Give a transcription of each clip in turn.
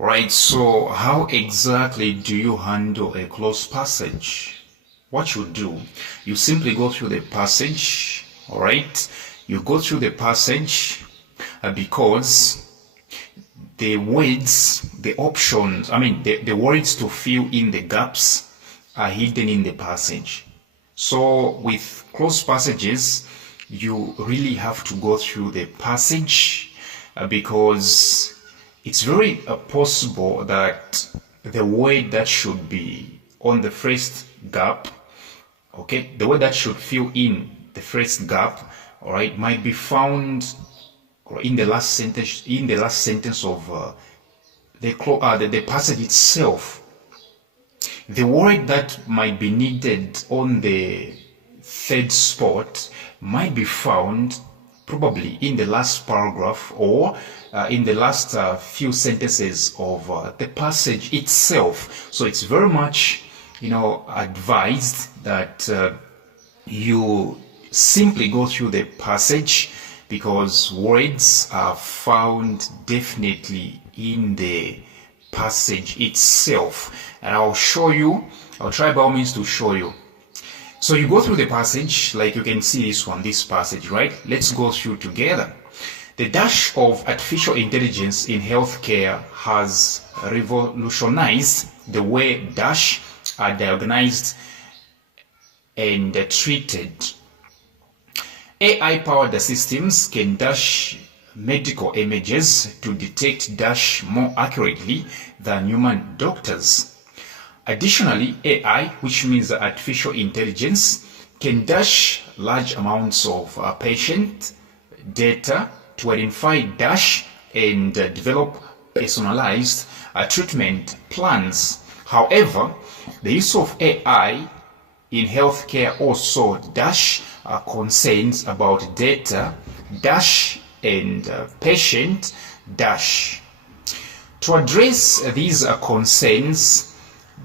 Right, so how exactly do you handle a closed passage? What you do, you simply go through the passage, alright? You go through the passage because the words, the options, the words to fill in the gaps are hidden in the passage. So with closed passages, you really have to go through the passage because it's very possible that the word that should be on the first gap, okay, the word that should fill in the first gap, all right, might be found in the last sentence of the passage itself. The word that might be needed on the third spot might be found probably in the last paragraph or in the last few sentences of the passage itself. So it's very much, advised that you simply go through the passage because words are found definitely in the passage itself. And I'll try by all means to show you. So you go through the passage, like you can see this passage, right? Let's go through together. The dash of artificial intelligence in healthcare has revolutionized the way dash are diagnosed and treated. AI-powered systems can dash medical images to detect dash more accurately than human doctors. Additionally, AI, which means artificial intelligence, can dash large amounts of patient data to identify dash and develop personalized treatment plans. However, the use of AI in healthcare also dash concerns about data dash and patient dash. To address these concerns,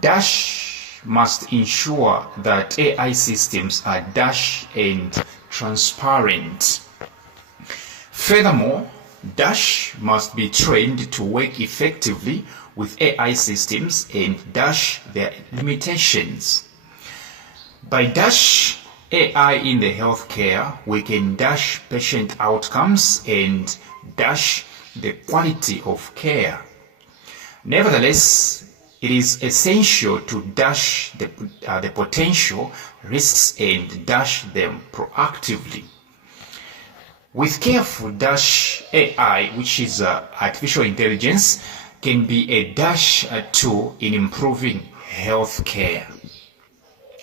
dash must ensure that AI systems are dash and transparent. Furthermore, dash must be trained to work effectively with AI systems and dash their limitations. By dash AI in the healthcare, we can dash patient outcomes and dash the quality of care. Nevertheless, it is essential to dash the potential risks and dash them proactively. With careful dash, AI, which is artificial intelligence, can be a dash tool in improving healthcare.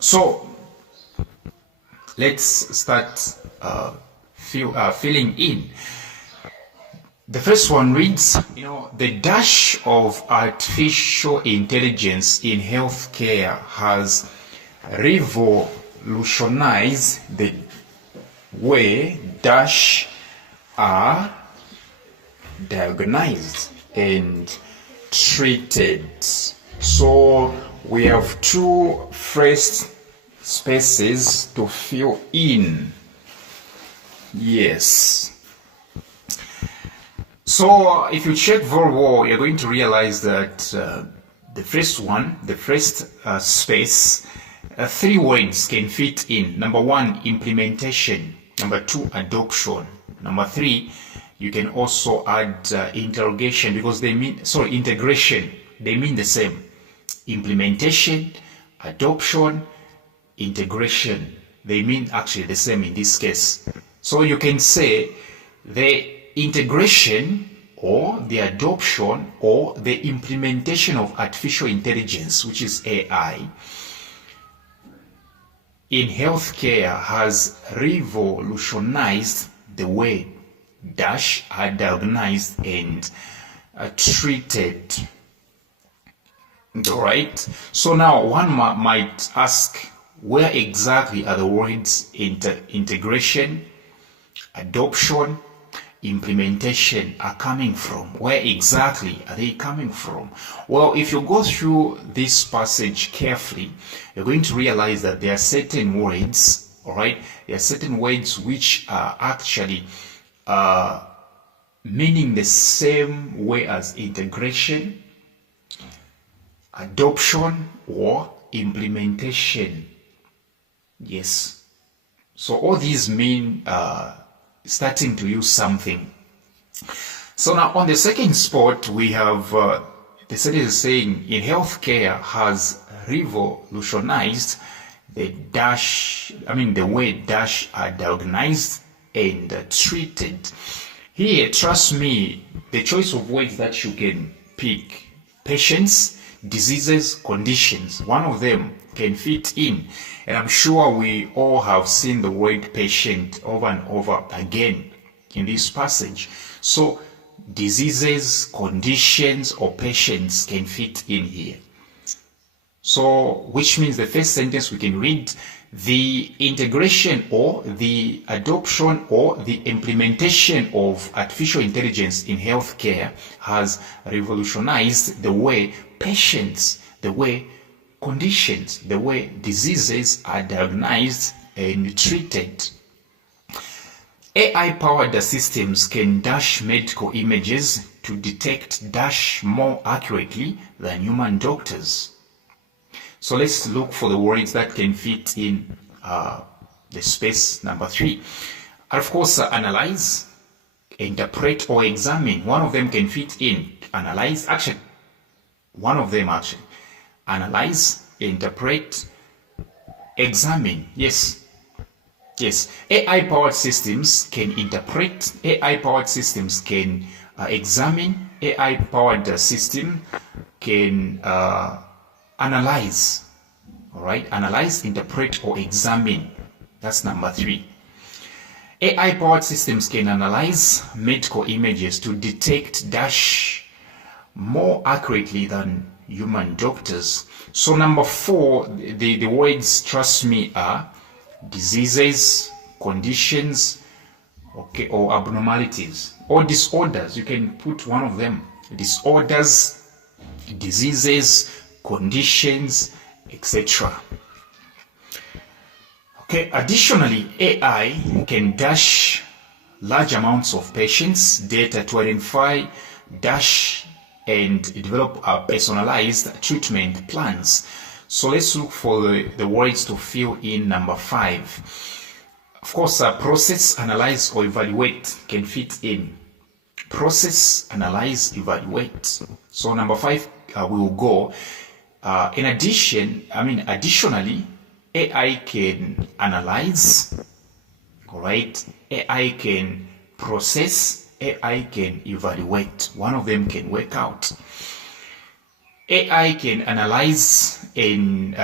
So let's start filling in. The first one reads, the dash of artificial intelligence in healthcare has revolutionized the way dash are diagnosed and treated. So we have two first spaces to fill in. Yes. So if you check very well, you're going to realize that the first space, three words can fit in. Number one, implementation. Number two, adoption. Number three, you can also add interrogation because integration. They mean the same. Implementation, adoption, integration. They mean actually the same in this case. So you can say the integration or the adoption or the implementation of artificial intelligence, which is AI, in healthcare has revolutionized the way dash are diagnosed and treated. Alright, so now one might ask, where exactly are the words integration, adoption, implementation are coming from? Where exactly are they coming from? Well, if you go through this passage carefully, you're going to realize that there are certain words, all right? There are certain words which are actually meaning the same way as integration, adoption, or implementation. Yes. So all these mean starting to use something. So now on the second spot, we have the sentence saying, in healthcare has revolutionized the way dash are diagnosed and treated. Here, trust me, the choice of words that you can pick: patients, diseases, conditions. One of them can fit in. And I'm sure we all have seen the word patient over and over again in this passage. So diseases, conditions, or patients can fit in here. So, which means the first sentence we can read, the integration or the adoption or the implementation of artificial intelligence in healthcare has revolutionized the way patients, the way conditions, the way diseases are diagnosed and treated. AI-powered systems can dash medical images to detect dash more accurately than human doctors. So let's look for the words that can fit in the space number 3. Of course, analyze, interpret, or examine. One of them can fit in. Analyze, actually, one of them actually. Analyze, interpret, examine. Yes. Yes. AI-powered systems can interpret. AI-powered systems can examine. AI-powered system can analyze. All right. Analyze, interpret, or examine. That's number 3. AI-powered systems can analyze medical images to detect dash more accurately than human doctors. So number 4, the words, trust me, are diseases, conditions, okay, or abnormalities, or disorders. You can put one of them. Disorders, diseases, conditions, etc. Okay, additionally, AI can dash large amounts of patients' data to identify, dash, and develop personalized treatment plans. So let's look for the words to fill in number 5. Of course, process, analyze, or evaluate can fit in. Process, analyze, evaluate. So number 5 we will go. Additionally, AI can analyze, all right? AI can process, AI can evaluate. One of them can work out. AI can analyze and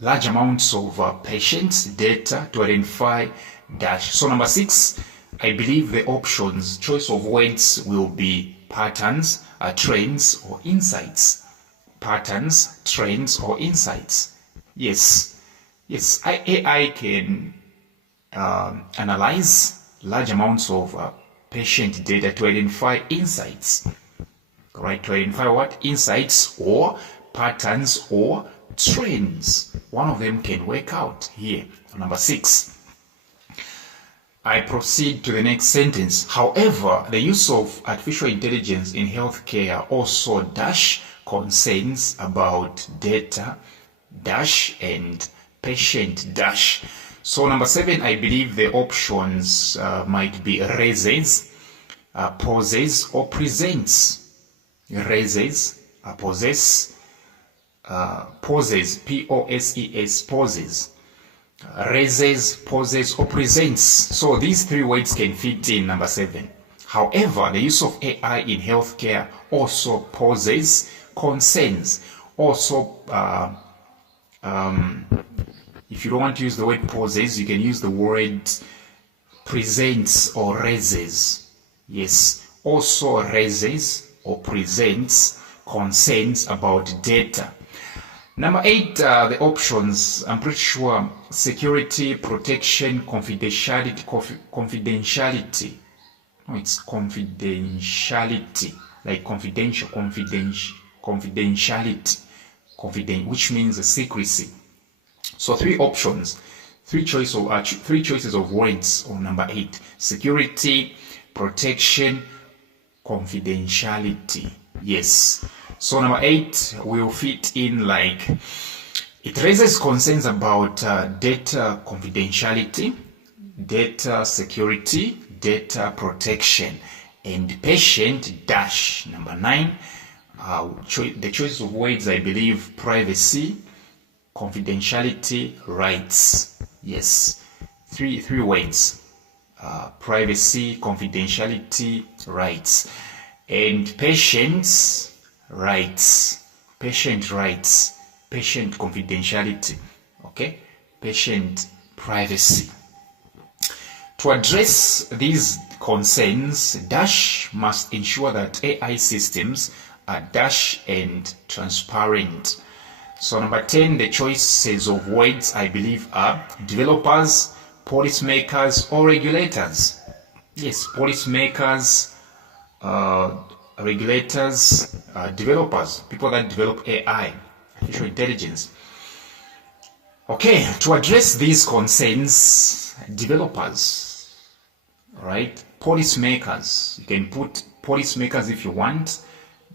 large amounts of patients' data to identify dash. So number 6, I believe the options, choice of words will be patterns, trends, or insights. Patterns, trends, or insights. Yes. AI can analyze large amounts of patient data to identify insights. Right? To identify what? Insights or patterns or trends. One of them can work out here. Number 6. I proceed to the next sentence. However, the use of artificial intelligence in healthcare also dash concerns about data dash and patient dash. So number 7, I believe the options might be raises, poses, or presents. Raises, poses, poses, P-O-S-E-S, poses. Raises, poses, or presents. So these 3 words can fit in number 7. However, the use of AI in healthcare also poses concerns. Also, if you don't want to use the word poses, you can use the word presents or raises. Yes, also raises or presents concerns about data. Number 8, the options, I'm pretty sure: security, protection, confidentiality. No, it's confidentiality, like confidential, confidentiality, which means secrecy. So 3 options, 3 choices of words on number 8: security, protection, confidentiality. Yes. So number 8 will fit in like, it raises concerns about data confidentiality, data security, data protection, and patient dash. Number 9, the choice of words, I believe, privacy, confidentiality, rights. Yes, three words: privacy, confidentiality, rights, and patient's rights. Patient rights, patient confidentiality. Okay, patient privacy. To address these concerns, Dash must ensure that AI systems are Dash and transparent. So number 10, the choices of words, I believe, are developers, policymakers, or regulators. Yes, policymakers, regulators, developers, people that develop AI, artificial intelligence. Okay, to address these concerns, developers, right? Policymakers, you can put policymakers if you want,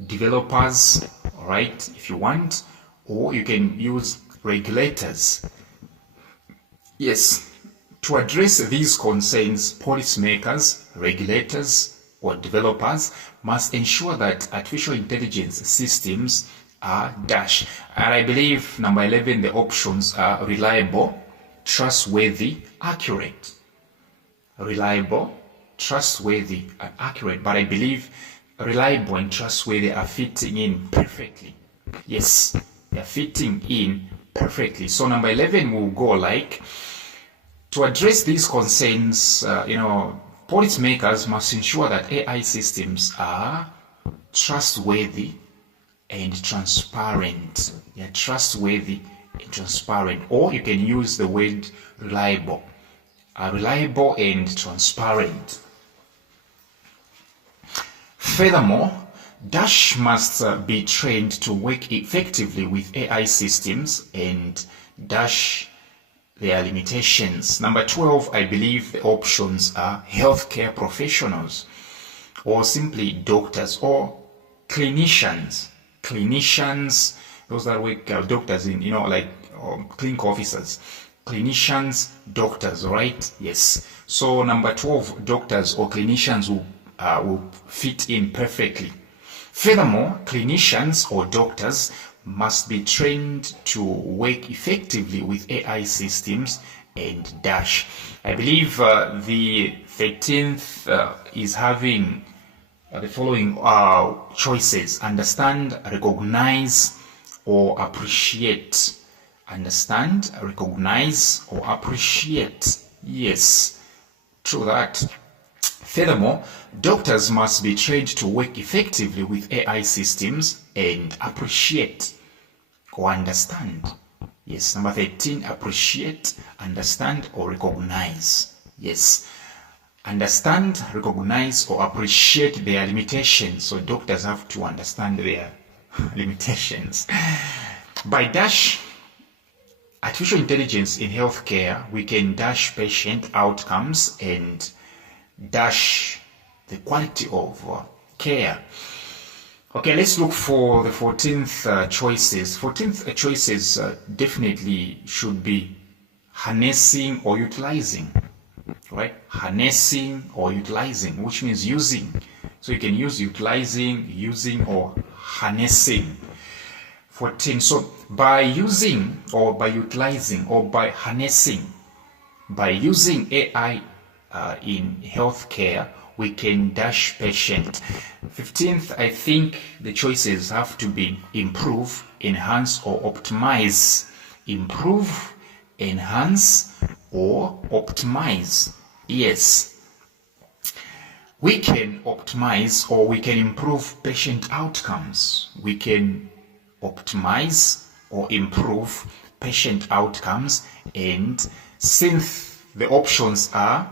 developers, right, if you want, or you can use regulators. Yes, to address these concerns, policymakers, regulators, or developers must ensure that artificial intelligence systems are Dash. And I believe number 11, the options are reliable, trustworthy, accurate. Reliable, trustworthy, and accurate. But I believe reliable and trustworthy are fitting in perfectly. Yes, they are fitting in perfectly. So number 11 will go like, to address these concerns, policymakers must ensure that AI systems are trustworthy and transparent. They are trustworthy and transparent. Or you can use the word reliable. Reliable and transparent. Furthermore, Dash must be trained to work effectively with AI systems and Dash their limitations. Number 12, I believe the options are healthcare professionals, or simply doctors or clinicians. Clinicians, those that work, doctors in, clinic officers. Clinicians, doctors, right? Yes. So number 12, doctors or clinicians will fit in perfectly. Furthermore, clinicians or doctors must be trained to work effectively with AI systems and Dash. I believe the 13th is having the following choices: understand, recognize, or appreciate. Understand, recognize, or appreciate. Yes, true that. Furthermore, doctors must be trained to work effectively with AI systems and appreciate or understand. Yes, number 13, appreciate, understand, or recognize. Yes, understand, recognize, or appreciate their limitations. So doctors have to understand their limitations. By Dash artificial intelligence in healthcare, we can Dash patient outcomes and Dash the quality of care. Okay, let's look for the 14th choices. 14th choices definitely should be harnessing or utilizing, right? Harnessing or utilizing, which means using. So you can use utilizing, using, or harnessing. 14. So by using or by utilizing or by harnessing, by using AI in healthcare, we can Dash patient. 15th, I think the choices have to be improve, enhance, or optimize. Improve, enhance, or optimize. Yes, we can optimize or we can improve patient outcomes. We can optimize or improve patient outcomes, and since the options are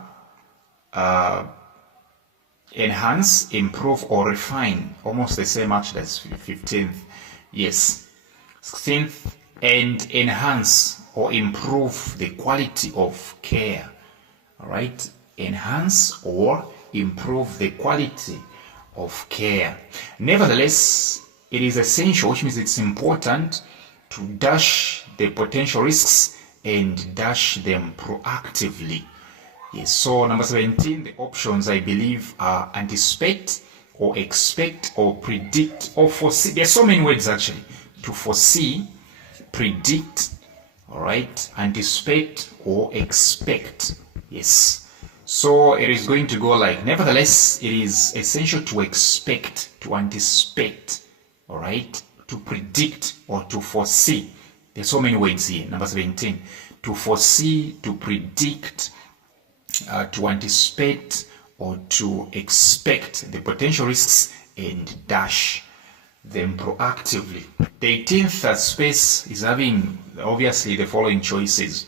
enhance, improve, or refine, almost the same actually as 15th. Yes, 16th, and enhance or improve the quality of care. All right, enhance or improve the quality of care. Nevertheless, it is essential, which means it's important, to dash the potential risks and dash them proactively. Yes, so number 17, the options I believe are anticipate or expect or predict or foresee. There are so many words actually. To foresee, predict, all right, anticipate or expect. Yes. So it is going to go like, nevertheless, it is essential to expect, to anticipate, all right, to predict or to foresee. There's so many words here. Number 17, to foresee, to predict, to anticipate or to expect the potential risks and dash them proactively. The 18th space is having obviously the following choices: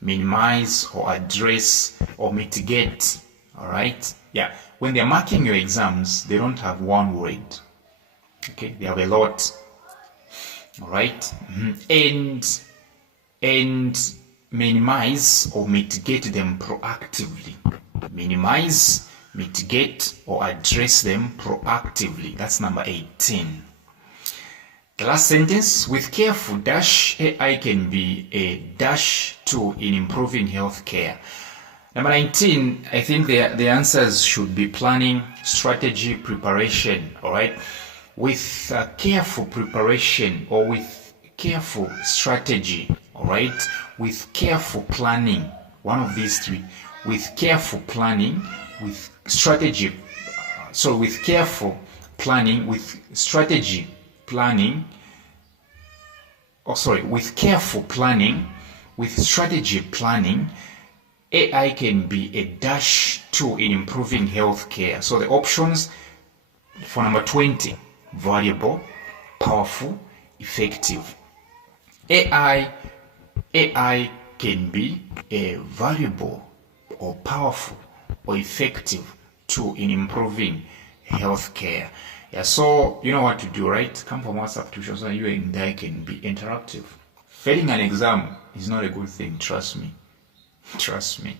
minimize or address or mitigate. All right, yeah, when they're marking your exams, they don't have one word, okay, they have a lot. All right, and minimize or mitigate them proactively. Minimize, mitigate or address them proactively. That's number 18. The last sentence: with careful dash, AI can be a dash tool in improving healthcare. Number 19, I think the answers should be planning, strategy, preparation. All right, with careful preparation or with careful strategy. All right, with careful planning, one of these three. With careful planning, with strategy. So with careful planning, with strategy planning, with careful planning, with strategy planning, AI can be a dash tool in improving healthcare. So the options for number 20: valuable, powerful, effective. AI can be a valuable or powerful or effective tool in improving healthcare. Yeah, so you know what to do, right? Come from WhatsApp tuition so you and I can be interactive. Failing an exam is not a good thing, trust me. Trust me.